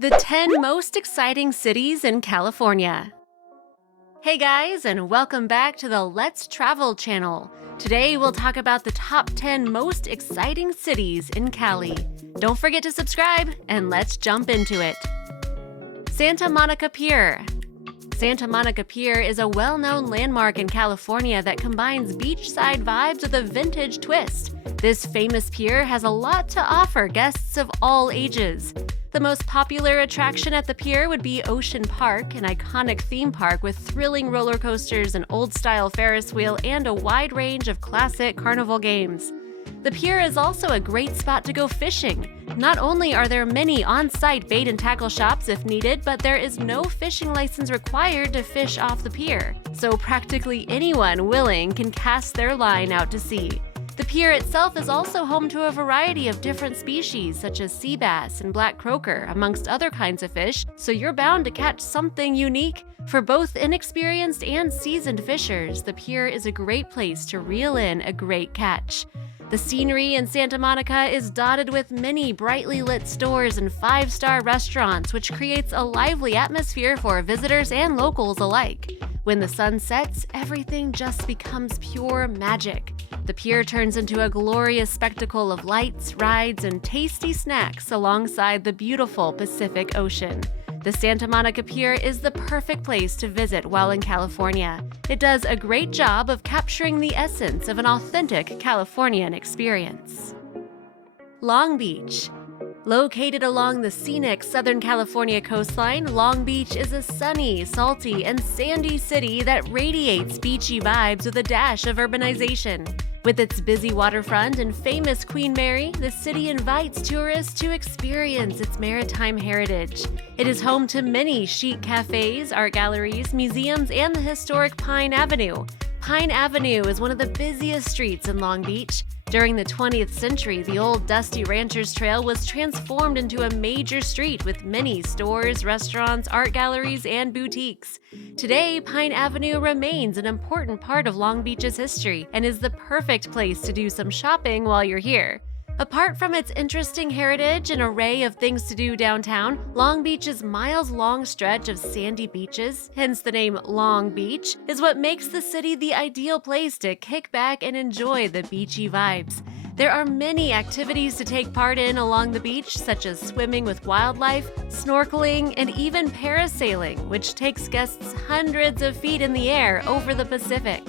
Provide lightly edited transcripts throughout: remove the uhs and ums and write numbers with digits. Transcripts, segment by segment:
The 10 most exciting cities in California. Hey guys, and welcome back to the Let's Travel channel. Today we'll talk about the top 10 most exciting cities in Cali. Don't forget to subscribe, and let's jump into it. Santa Monica Pier. Santa Monica Pier is a well-known landmark in California that combines beachside vibes with a vintage twist. This famous pier has a lot to offer guests of all ages. The most popular attraction at the pier would be Ocean Park, an iconic theme park with thrilling roller coasters, an old-style Ferris wheel, and a wide range of classic carnival games. The pier is also a great spot to go fishing. Not only are there many on-site bait and tackle shops if needed, but there is no fishing license required to fish off the pier, so practically anyone willing can cast their line out to sea. The pier itself is also home to a variety of different species, such as sea bass and black croaker, amongst other kinds of fish, so you're bound to catch something unique. For both inexperienced and seasoned fishers, the pier is a great place to reel in a great catch. The scenery in Santa Monica is dotted with many brightly lit stores and five-star restaurants, which creates a lively atmosphere for visitors and locals alike. When the sun sets, everything just becomes pure magic. The pier turns into a glorious spectacle of lights, rides, and tasty snacks alongside the beautiful Pacific Ocean. The Santa Monica Pier is the perfect place to visit while in California. It does a great job of capturing the essence of an authentic Californian experience. Long Beach. Located along the scenic Southern California coastline, Long Beach is a sunny, salty, and sandy city that radiates beachy vibes with a dash of urbanization. With its busy waterfront and famous Queen Mary, the city invites tourists to experience its maritime heritage. It is home to many chic cafes, art galleries, museums, and the historic Pine Avenue. Pine Avenue is one of the busiest streets in Long Beach. During the 20th century, the old dusty Ranchers Trail was transformed into a major street with many stores, restaurants, art galleries, and boutiques. Today, Pine Avenue remains an important part of Long Beach's history and is the perfect place to do some shopping while you're here. Apart from its interesting heritage and array of things to do downtown, Long Beach's miles-long stretch of sandy beaches, hence the name Long Beach, is what makes the city the ideal place to kick back and enjoy the beachy vibes. There are many activities to take part in along the beach, such as swimming with wildlife, snorkeling, and even parasailing, which takes guests hundreds of feet in the air over the Pacific.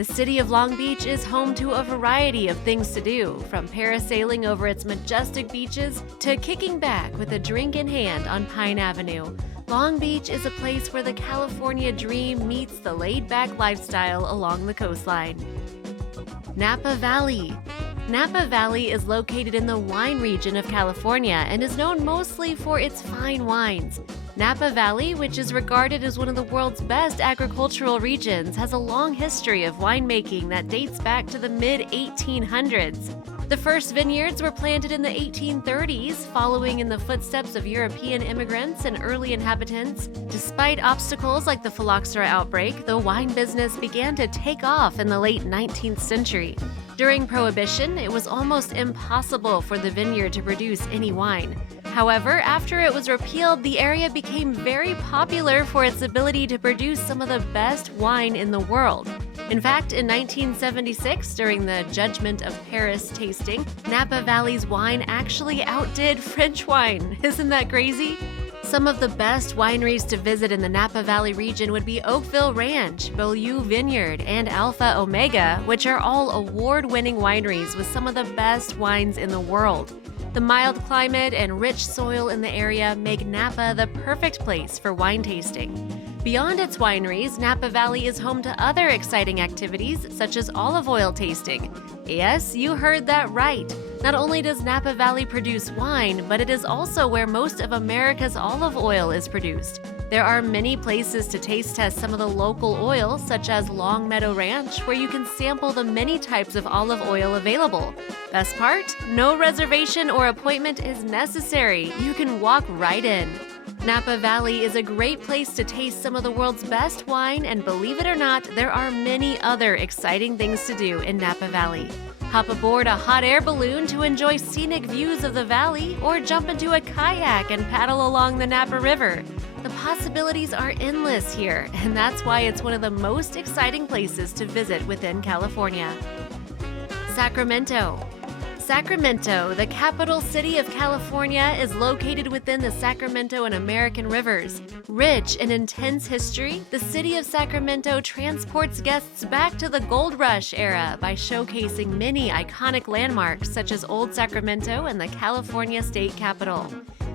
The city of Long Beach is home to a variety of things to do, from parasailing over its majestic beaches to kicking back with a drink in hand on Pine Avenue. Long Beach is a place where the California dream meets the laid-back lifestyle along the coastline. Napa Valley. Napa Valley is located in the wine region of California and is known mostly for its fine wines. Napa Valley, which is regarded as one of the world's best agricultural regions, has a long history of winemaking that dates back to the mid-1800s. The first vineyards were planted in the 1830s, following in the footsteps of European immigrants and early inhabitants. Despite obstacles like the phylloxera outbreak, the wine business began to take off in the late 19th century. During Prohibition, it was almost impossible for the vineyard to produce any wine. However, after it was repealed, the area became very popular for its ability to produce some of the best wine in the world. In fact, in 1976, during the Judgment of Paris tasting, Napa Valley's wine actually outdid French wine. Isn't that crazy? Some of the best wineries to visit in the Napa Valley region would be Oakville Ranch, Beaulieu Vineyard, and Alpha Omega, which are all award-winning wineries with some of the best wines in the world. The mild climate and rich soil in the area make Napa the perfect place for wine tasting. Beyond its wineries, Napa Valley is home to other exciting activities such as olive oil tasting. Yes, you heard that right. Not only does Napa Valley produce wine, but it is also where most of America's olive oil is produced. There are many places to taste test some of the local oils, such as Long Meadow Ranch, where you can sample the many types of olive oil available. Best part? No reservation or appointment is necessary. You can walk right in. Napa Valley is a great place to taste some of the world's best wine, and believe it or not, there are many other exciting things to do in Napa Valley. Hop aboard a hot air balloon to enjoy scenic views of the valley, or jump into a kayak and paddle along the Napa River. The possibilities are endless here, and that's why it's one of the most exciting places to visit within California. Sacramento. Sacramento, the capital city of California, is located within the Sacramento and American rivers. Rich in intense history, the city of Sacramento transports guests back to the Gold Rush era by showcasing many iconic landmarks such as Old Sacramento and the California State Capitol.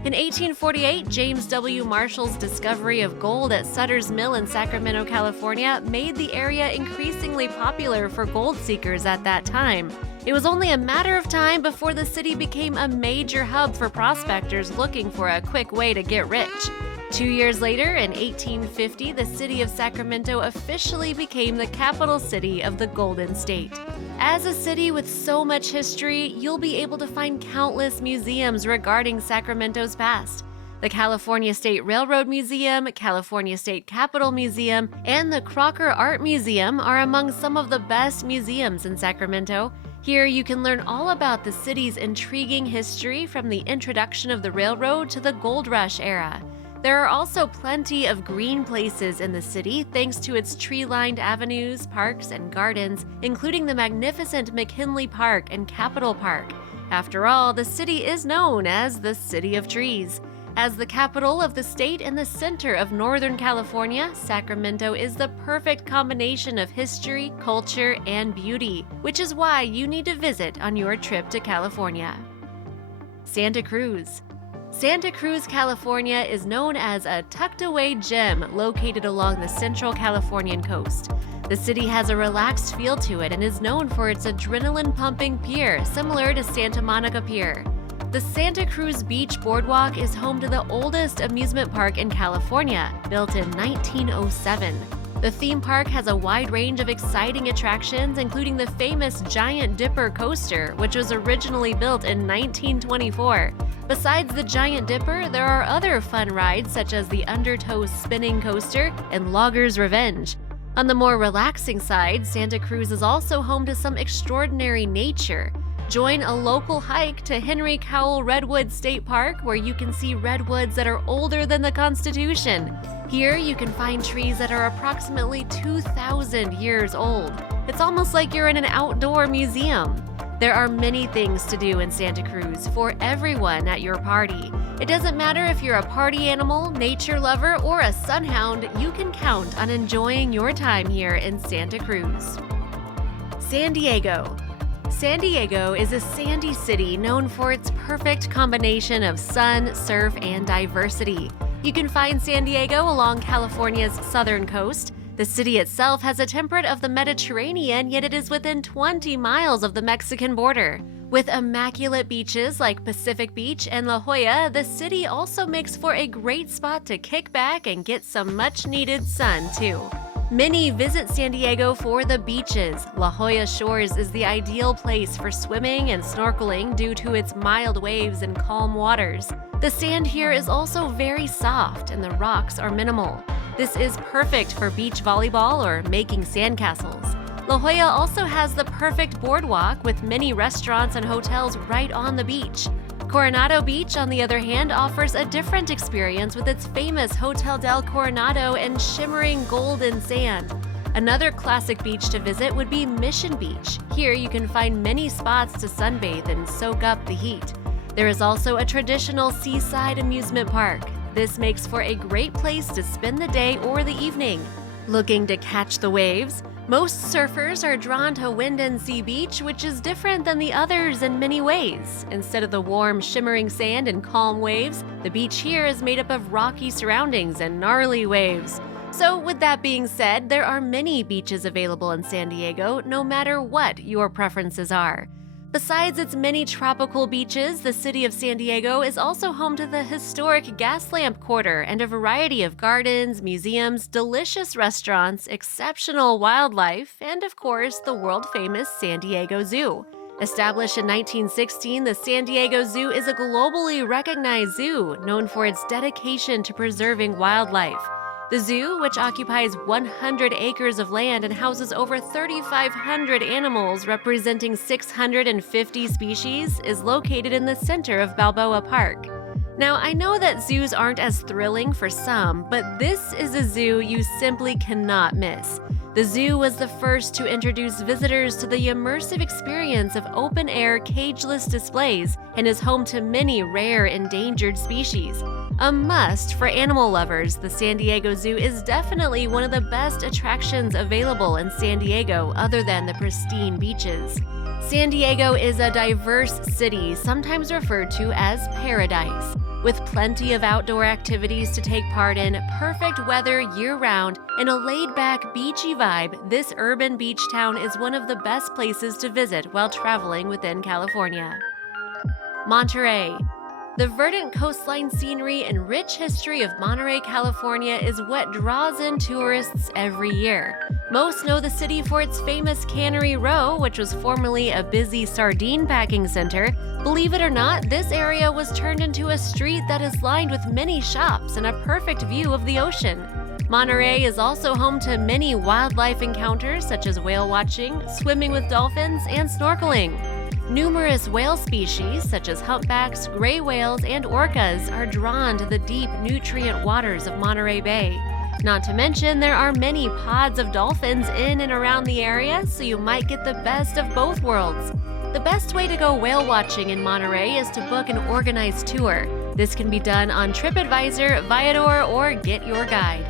In 1848, James W. Marshall's discovery of gold at Sutter's Mill in Sacramento, California, made the area increasingly popular for gold seekers at that time. It was only a matter of time before the city became a major hub for prospectors looking for a quick way to get rich. 2 years later, in 1850, the city of Sacramento officially became the capital city of the Golden State. As a city with so much history, you'll be able to find countless museums regarding Sacramento's past. The California State Railroad Museum, California State Capitol Museum, and the Crocker Art Museum are among some of the best museums in Sacramento. Here you can learn all about the city's intriguing history from the introduction of the railroad to the Gold Rush era. There are also plenty of green places in the city thanks to its tree-lined avenues, parks, and gardens, including the magnificent McKinley Park and Capitol Park. After all, the city is known as the City of Trees. As the capital of the state and the center of Northern California, Sacramento is the perfect combination of history, culture, and beauty, which is why you need to visit on your trip to California. Santa Cruz. Santa Cruz, California is known as a tucked-away gem located along the central Californian coast. The city has a relaxed feel to it and is known for its adrenaline-pumping pier, similar to Santa Monica Pier. The Santa Cruz Beach Boardwalk is home to the oldest amusement park in California, built in 1907. The theme park has a wide range of exciting attractions, including the famous Giant Dipper coaster, which was originally built in 1924. Besides the Giant Dipper, there are other fun rides such as the Undertow Spinning Coaster and Logger's Revenge. On the more relaxing side, Santa Cruz is also home to some extraordinary nature. Join a local hike to Henry Cowell Redwood State Park, where you can see redwoods that are older than the Constitution. Here you can find trees that are approximately 2,000 years old. It's almost like you're in an outdoor museum. There are many things to do in Santa Cruz for everyone at your party. It doesn't matter if you're a party animal, nature lover, or a sunhound, you can count on enjoying your time here in Santa Cruz. San Diego. San Diego is a sandy city known for its perfect combination of sun, surf, and diversity. You can find San Diego along California's southern coast. The city itself has a temperate of the Mediterranean, yet it is within 20 miles of the Mexican border. With immaculate beaches like Pacific Beach and La Jolla, the city also makes for a great spot to kick back and get some much-needed sun, too. Many visit San Diego for the beaches. La Jolla Shores is the ideal place for swimming and snorkeling due to its mild waves and calm waters. The sand here is also very soft and the rocks are minimal. This is perfect for beach volleyball or making sandcastles. La Jolla also has the perfect boardwalk with many restaurants and hotels right on the beach. Coronado Beach, on the other hand, offers a different experience with its famous Hotel del Coronado and shimmering golden sand. Another classic beach to visit would be Mission Beach. Here you can find many spots to sunbathe and soak up the heat. There is also a traditional seaside amusement park. This makes for a great place to spend the day or the evening. Looking to catch the waves? Most surfers are drawn to Wind and Sea Beach, which is different than the others in many ways. Instead of the warm, shimmering sand and calm waves, the beach here is made up of rocky surroundings and gnarly waves. So with that being said, there are many beaches available in San Diego, no matter what your preferences are. Besides its many tropical beaches, the city of San Diego is also home to the historic Gaslamp Quarter and a variety of gardens, museums, delicious restaurants, exceptional wildlife, and of course, the world-famous San Diego Zoo. Established in 1916, the San Diego Zoo is a globally recognized zoo known for its dedication to preserving wildlife. The zoo, which occupies 100 acres of land and houses over 3,500 animals representing 650 species, is located in the center of Balboa Park. Now, I know that zoos aren't as thrilling for some, but this is a zoo you simply cannot miss. The zoo was the first to introduce visitors to the immersive experience of open-air, cageless displays and is home to many rare endangered species. A must for animal lovers, the San Diego Zoo is definitely one of the best attractions available in San Diego other than the pristine beaches. San Diego is a diverse city, sometimes referred to as paradise. With plenty of outdoor activities to take part in, perfect weather year-round, and a laid-back, beachy vibe, this urban beach town is one of the best places to visit while traveling within California. Monterey. The verdant coastline scenery and rich history of Monterey, California is what draws in tourists every year. Most know the city for its famous Cannery Row, which was formerly a busy sardine packing center. Believe it or not, this area was turned into a street that is lined with many shops and a perfect view of the ocean. Monterey is also home to many wildlife encounters such as whale watching, swimming with dolphins, and snorkeling. Numerous whale species, such as humpbacks, gray whales, and orcas, are drawn to the deep, nutrient waters of Monterey Bay. Not to mention, there are many pods of dolphins in and around the area, so you might get the best of both worlds. The best way to go whale watching in Monterey is to book an organized tour. This can be done on TripAdvisor, Viator, or Get Your Guide.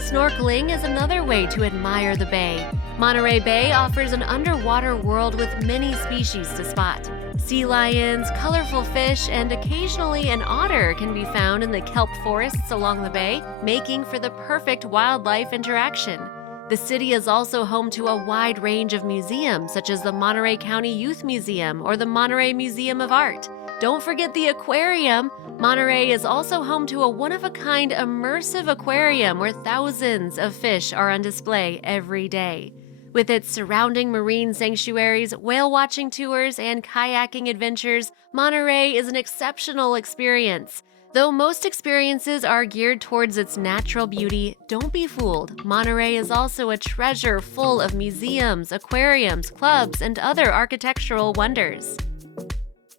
Snorkeling is another way to admire the bay. Monterey Bay offers an underwater world with many species to spot. Sea lions, colorful fish, and occasionally an otter can be found in the kelp forests along the bay, making for the perfect wildlife interaction. The city is also home to a wide range of museums, such as the Monterey County Youth Museum or the Monterey Museum of Art. Don't forget the aquarium! Monterey is also home to a one-of-a-kind immersive aquarium where thousands of fish are on display every day. With its surrounding marine sanctuaries, whale-watching tours, and kayaking adventures, Monterey is an exceptional experience. Though most experiences are geared towards its natural beauty, don't be fooled. Monterey is also a treasure full of museums, aquariums, clubs, and other architectural wonders.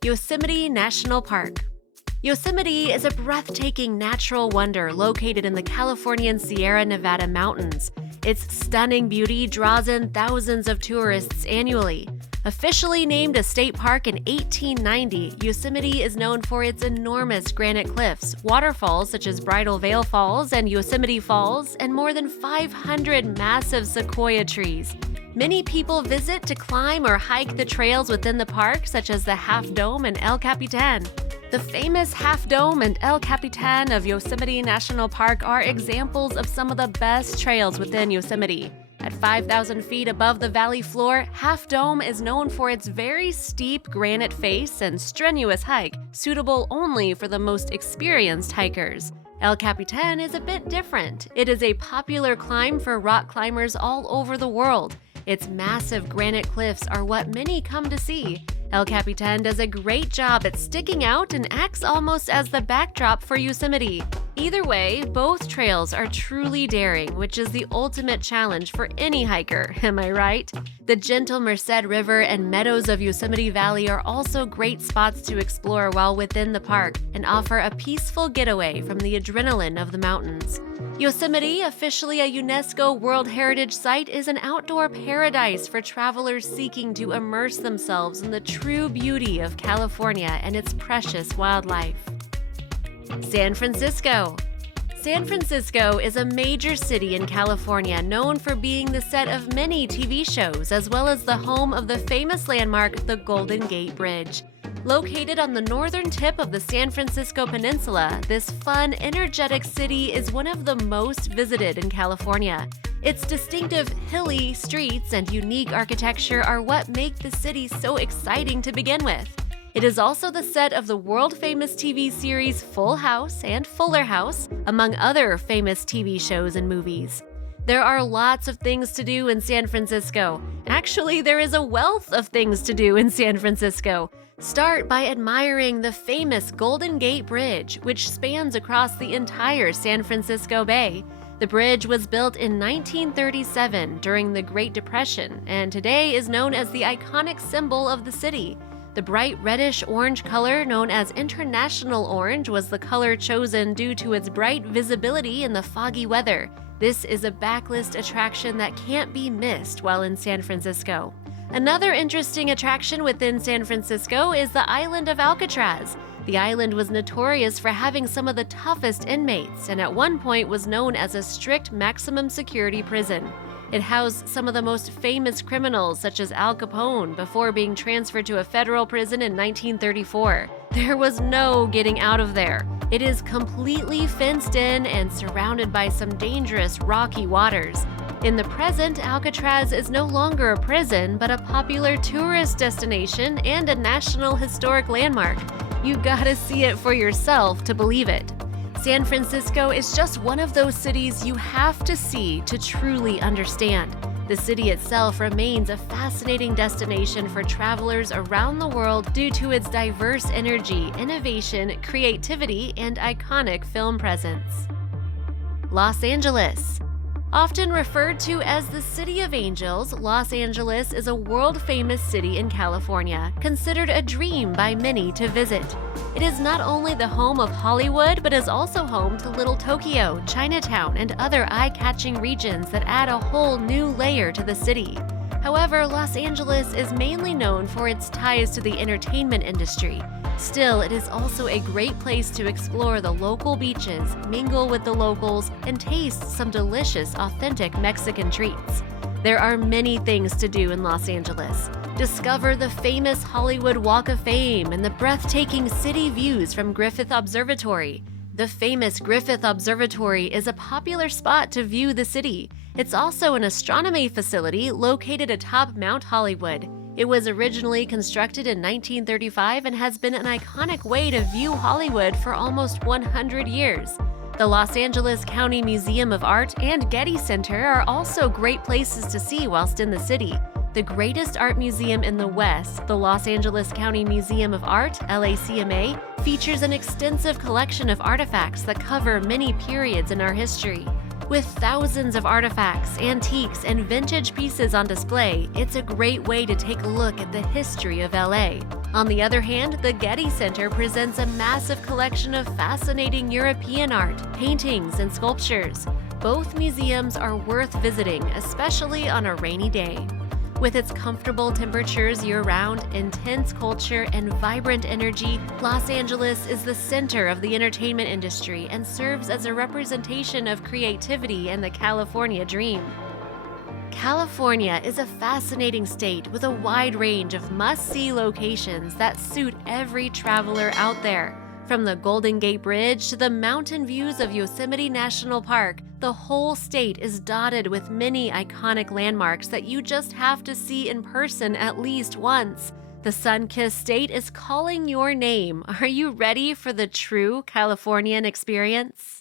Yosemite National Park. Yosemite is a breathtaking natural wonder located in the Californian Sierra Nevada mountains. Its stunning beauty draws in thousands of tourists annually. Officially named a state park in 1890, Yosemite is known for its enormous granite cliffs, waterfalls such as Bridal Veil Falls and Yosemite Falls, and more than 500 massive sequoia trees. Many people visit to climb or hike the trails within the park, such as the Half Dome and El Capitan. The famous Half Dome and El Capitan of Yosemite National Park are examples of some of the best trails within Yosemite. At 5,000 feet above the valley floor, Half Dome is known for its very steep granite face and strenuous hike, suitable only for the most experienced hikers. El Capitan is a bit different. It is a popular climb for rock climbers all over the world. Its massive granite cliffs are what many come to see. El Capitan does a great job at sticking out and acts almost as the backdrop for Yosemite. Either way, both trails are truly daring, which is the ultimate challenge for any hiker, am I right? The gentle Merced River and meadows of Yosemite Valley are also great spots to explore while within the park and offer a peaceful getaway from the adrenaline of the mountains. Yosemite, officially a UNESCO World Heritage Site, is an outdoor paradise for travelers seeking to immerse themselves in the true beauty of California and its precious wildlife. San Francisco. San Francisco is a major city in California known for being the set of many TV shows as well as the home of the famous landmark, the Golden Gate Bridge. Located on the northern tip of the San Francisco Peninsula, this fun, energetic city is one of the most visited in California. Its distinctive hilly streets and unique architecture are what make the city so exciting to begin with. It is also the set of the world-famous TV series Full House and Fuller House, among other famous TV shows and movies. There are lots of things to do in San Francisco. Actually, there is a wealth of things to do in San Francisco. Start by admiring the famous Golden Gate Bridge, which spans across the entire San Francisco Bay. The bridge was built in 1937 during the Great Depression and today is known as the iconic symbol of the city. The bright reddish-orange color known as International Orange was the color chosen due to its bright visibility in the foggy weather. This is a backlist attraction that can't be missed while in San Francisco. Another interesting attraction within San Francisco is the island of Alcatraz. The island was notorious for having some of the toughest inmates and at one point was known as a strict maximum security prison. It housed some of the most famous criminals such as Al Capone before being transferred to a federal prison in 1934. There was no getting out of there. It is completely fenced in and surrounded by some dangerous rocky waters. In the present, Alcatraz is no longer a prison, but a popular tourist destination and a National Historic Landmark. You gotta see it for yourself to believe it. San Francisco is just one of those cities you have to see to truly understand. The city itself remains a fascinating destination for travelers around the world due to its diverse energy, innovation, creativity, and iconic film presence. Los Angeles. Often referred to as the City of Angels, Los Angeles is a world-famous city in California, considered a dream by many to visit. It is not only the home of Hollywood, but is also home to Little Tokyo, Chinatown, and other eye-catching regions that add a whole new layer to the city. However, Los Angeles is mainly known for its ties to the entertainment industry. Still, it is also a great place to explore the local beaches, mingle with the locals, and taste some delicious, authentic Mexican treats. There are many things to do in Los Angeles. Discover the famous Hollywood Walk of Fame and the breathtaking city views from Griffith Observatory. The famous Griffith Observatory is a popular spot to view the city. It's also an astronomy facility located atop Mount Hollywood. It was originally constructed in 1935 and has been an iconic way to view Hollywood for almost 100 years. The Los Angeles County Museum of Art and Getty Center are also great places to see whilst in the city. The greatest art museum in the West, the Los Angeles County Museum of Art, LACMA, features an extensive collection of artifacts that cover many periods in our history. With thousands of artifacts, antiques, and vintage pieces on display, it's a great way to take a look at the history of LA. On the other hand, the Getty Center presents a massive collection of fascinating European art, paintings, and sculptures. Both museums are worth visiting, especially on a rainy day. With its comfortable temperatures year-round, intense culture, and vibrant energy, Los Angeles is the center of the entertainment industry and serves as a representation of creativity and the California dream. California is a fascinating state with a wide range of must-see locations that suit every traveler out there. From the Golden Gate Bridge to the mountain views of Yosemite National Park, the whole state is dotted with many iconic landmarks that you just have to see in person at least once. The sun-kissed state is calling your name. Are you ready for the true Californian experience?